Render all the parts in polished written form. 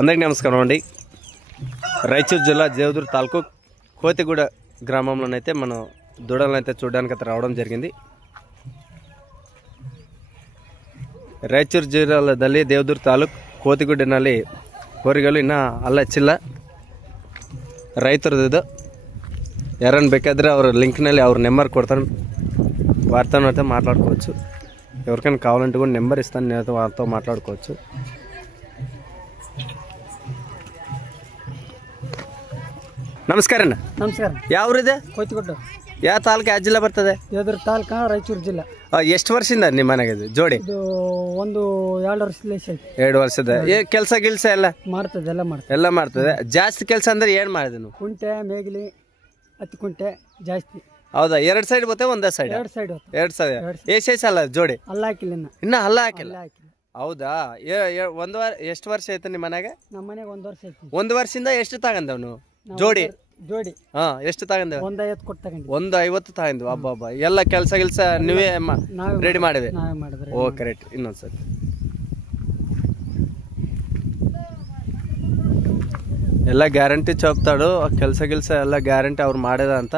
అందరికీ నమస్కారం అండి. రాయచూరు జిల్లా దేవదుర్గ తాలూకు కోతిగూడ గ్రామంలోనైతే మనం దూడలను అయితే చూడడానికి అయితే రావడం జరిగింది. ರಾಯಚೂರು ಜಿಲ್ಲೆಯಲ್ಲಿ ದೇವದುರ್ಗ ತಾಲೂಕು ಕೋತಿಗುಡ್ಡಿನಲ್ಲಿ ಹೋರಿಗಳು ಇನ್ನು ಅಲ್ಲಚ್ಚಿಲ್ಲ. ರೈತರದ್ದು ಯಾರನ್ನು ಬೇಕಾದರೆ ಅವ್ರ లింక్ನಲ್ಲಿ ಅವ್ರ నెంబర్ కొడతాను, వారితో అయితే మాట్లాడుకోవచ్చు. ఎవరికైనా కావాలంటే కూడా నెంబర్ ఇస్తాను, నేను వారితో మాట్లాడుకోవచ్చు. ನಮಸ್ಕಾರ ಅಣ್ಣ. ನಮಸ್ಕಾರ. ಯಾವ ಊರಿದೆ? ಕೋತಿಗುಡ್ಡ. ಯಾವ ತಾಲೂಕು, ಯಾವ ಜಿಲ್ಲೆ ಬರ್ತದೆ? ದೇವದುರ್ಗ ತಾಲೂಕು, ರಾಯಚೂರು ಜಿಲ್ಲೆ. ಎಷ್ಟು ವರ್ಷದಿಂದ ನಿಮ್ಮ ಮನೆಗೆ ಇದು ಜೋಡಿ? ಇದು ಒಂದು 2 ವರ್ಷದ. 2 ವರ್ಷದ. ಕೆಲಸ ಗಿಲ್ಸ ಎಲ್ಲ ಮಾಡ್ತದೆ? ಎಲ್ಲ ಮಾಡ್ತದೆ. ಜಾಸ್ತಿ ಕೆಲಸ ಅಂದ್ರೆ ಏನು ಮಾಡಿದೆ ನೀವು? ಕುಂಟೆ, ಮೇಗಲಿ, ಹತ್ತಿ ಕುಂಟೆ ಜಾಸ್ತಿ. ಹೌದಾ? 2 ಸೈಡ್ ಬರ್ತೇ ಒಂದೇ ಸೈಡ್? 2 ಸೈಡ್. 2 ಸೈಡ್. ಎಷ್ಟು ಅಲ್ಲ ಜೋಡಿ? ಅಲ್ಲ ಹಾಕಿಲ್ಲ ಇನ್ನ ಹಲ್ಲ ಹಾಕಿಲ್ಲ. ಹೌದಾ? ಒಂದು ಎಷ್ಟು ವರ್ಷ ಆಯ್ತು ನಿಮ್ಮ ಮನೆಗೆ? ನಮ್ಮ ಮನೆಗೆ 1 ವರ್ಷ ಆಯ್ತು. 1 ವರ್ಷದಿಂದ ಎಷ್ಟು ತಗೊಂಡವ್ ಜೋಡಿ? ಹಾ, ಎಷ್ಟು ತಗೊಂಡೇವ್? 150 ಕೊಟ್ಟು ತಗೊಂಡಿವಿ. 150 ತಗೊಂಡ್ವಿ. ಹಬ್ಬ ಎಲ್ಲ ಕೆಲಸ ಗಿಲ್ಸ ನೀವೇ ರೆಡಿ ಮಾಡಿವೆ? ಓ ಕರೆಕ್ಟ್. ಇನ್ನೊಂದ್ಸರಿ ಎಲ್ಲ ಗ್ಯಾರಂಟಿ ಚೋಪ್ತಾಡು, ಕೆಲಸ ಗಿಲ್ಸ ಎಲ್ಲ ಗ್ಯಾರಂಟಿ ಅವ್ರು ಮಾಡಿದ ಅಂತ.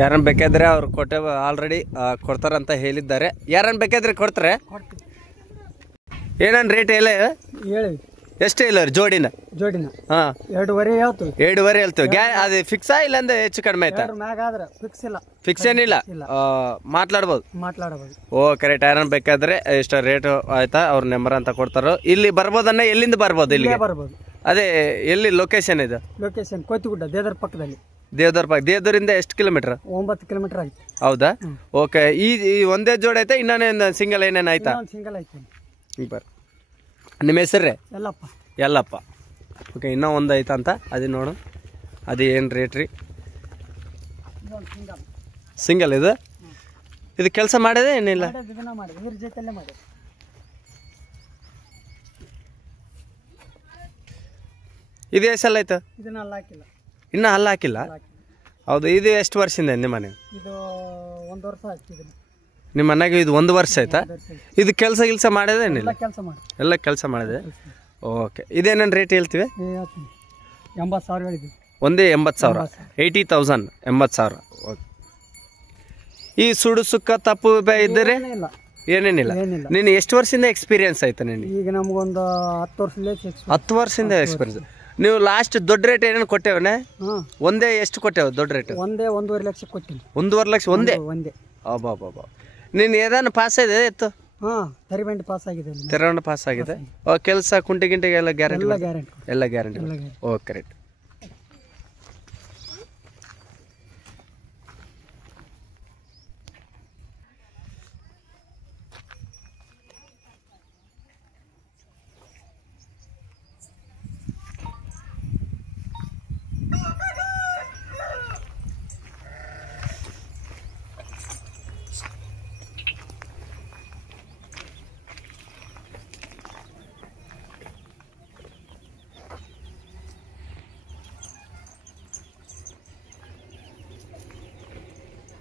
ಯಾರನ್ನ ಬೇಕಾದ್ರೆ ಅವ್ರು ಕೊಟ್ಟೆ ಆಲ್ರೆಡಿ ಕೊಡ್ತಾರಂತ ಹೇಳಿದ್ದಾರೆ. ಯಾರನ್ನ ಬೇಕಾದ್ರೆ ಕೊಡ್ತಾರೆ? ಏನನ್ ರೇಟ್ ಎಲ್ಲ ಹೇಳಿ. ಎಷ್ಟು ಇಲ್ಲ ಜೋಡಿನ? ಹಾ, 2.5 ಹೇಳ್ತೀವಿ. 2.5 ಹೇಳ್ತೀವಿ. ಅದು ಫಿಕ್ಸಾ ಇಲ್ಲ ಅಂದ್ರೆ ಹೆಚ್ಚು ಕಡಿಮೆ ಆಯ್ತಾ? ಫಿಕ್ಸ್ ಇಲ್ಲ. ಫಿಕ್ಸ್ ಏನಿಲ್ಲ, ಮಾತಾಡ್ಬೋದು. ಓ ಕರೆಕ್ಟ್. ಯಾರನ್ನ ಬೇಕಾದ್ರೆ ಎಷ್ಟು ರೇಟ್ ಆಯ್ತಾ ಅವ್ರ ನಂಬರ್ ಅಂತ ಕೊಡ್ತಾರೋ. ಇಲ್ಲಿ ಬರ್ಬೋದನ್ನ? ಎಲ್ಲಿಂದ ಬರ್ಬೋದು? ಇಲ್ಲಿ ಬರ್ಬೋದು. ಅದೇ ಎಲ್ಲಿ ಲೊಕೇಶನ್ ಇದು? ಲೊಕೇಶನ್ ಕೋತಿಗುಡ್ಡ, ದೇವದೂರ್ ಪಕ್ಕದಲ್ಲಿ. ದೇವದೂರಿಂದ ಎಷ್ಟು ಕಿಲೋಮೀಟರ್? 9 ಕಿಲೋಮೀಟರ್ ಆಯ್ತು. ಹೌದಾ? ಓಕೆ. ಈ ಒಂದೇ ಜೋಡಿ ಆಯ್ತಾ? ಇನ್ನೇನು ಸಿಂಗಲ್ ಏನೇನು ಆಯ್ತಾ? ಸಿಂಗಲ್ ಆಯ್ತು. ಬರ್. ನಿಮ್ಮ ಹೆಸರೇ? ಎಲ್ಲಪ್ಪ. ಓಕೆ. ಇನ್ನೂ ಒಂದು ಆಯ್ತಾ ಅಂತ ಅದು ನೋಡು. ಅದು ಏನು ರೇಟ್ ರೀ? ಸಿಂಗಲ್ ಇದು ಕೆಲಸ ಮಾಡಿದೆ ಏನಿಲ್ಲ? ಇದು ಎಷ್ಟು ಸಲ ಆಯ್ತು? ಇನ್ನೂ ಹಲ್ಲ ಹಾಕಿಲ್ಲ. ಹೌದು. ಇದು ಎಷ್ಟು ವರ್ಷದಿಂದ ನಿಮ್ಮ ಮನೆ? ಇದು 1 ವರ್ಷ ಆಯ್ತು. ನಿಮ್ಮ ಮನೆಗೆ ಇದು 1 ವರ್ಷ ಆಯ್ತಾ? ಇದು ಕೆಲಸ ಮಾಡಿದೆ ಏನಿಲ್ಲ? ಎಲ್ಲ ಕೆಲಸ ಮಾಡಿದೆ. ಓಕೆ. ಇದೇನೇನು ರೇಟ್ ಹೇಳ್ತೀವಿ? 80,000 ಹೇಳಿದ್ವಿ. ಒಂದೇ 80,000. 80,000. 80,000. ಓಕೆ. ಈ ಸುಡು ಸುಕ್ಕ ತಪ್ಪು ಇದ್ದರೆ ಏನೇನಿಲ್ಲ. ನೀನು ಎಷ್ಟು ವರ್ಷದಿಂದ ಎಕ್ಸ್ಪೀರಿಯನ್ಸ್ ಆಯ್ತಾ ನಿನಗೆ? ಈಗ ನಮಗೊಂದು 10 ವರ್ಷದಿಂದ ಎಕ್ಸ್ಪೀರಿಯನ್ಸ್. ನೀವು ಲಾಸ್ಟ್ ದೊಡ್ಡ ರೇಟ್ ಏನೇನು ಕೊಟ್ಟೇವನೇ? ಒಂದೇ ಎಷ್ಟು ಕೊಟ್ಟೇವ ದೊಡ್ಡ ರೇಟ್? ಒಂದೇ 1.5 ಲಕ್ಷ ಕೊಟ್ಟಿನಿ. 1.5 ಲಕ್ಷ ಒಂದೇ? ಅಬ್ಬಾ. ನೀನು ಏದಾನ ಪಾಸ್ ಇದೆ ಎತ್ತು ಹಾಂ ತರಿಬಂಡಿ ಪಾಸ್ ಆಗಿದೆ ಅಲ್ಲಿ. ತೆರವಣ್ಣ ಪಾಸ್ ಆಗಿದೆ ಕೆಲಸ ಕುಂಟೆ ಗಿಂಟೆಗೆ ಎಲ್ಲ ಗ್ಯಾರಂಟಿ ಎಲ್ಲ ಗ್ಯಾರಂಟಿ ಎಲ್ಲ ಗ್ಯಾರಂಟಿ ಎಲ್ಲ ಗ್ಯಾರಂಟಿ. Okay right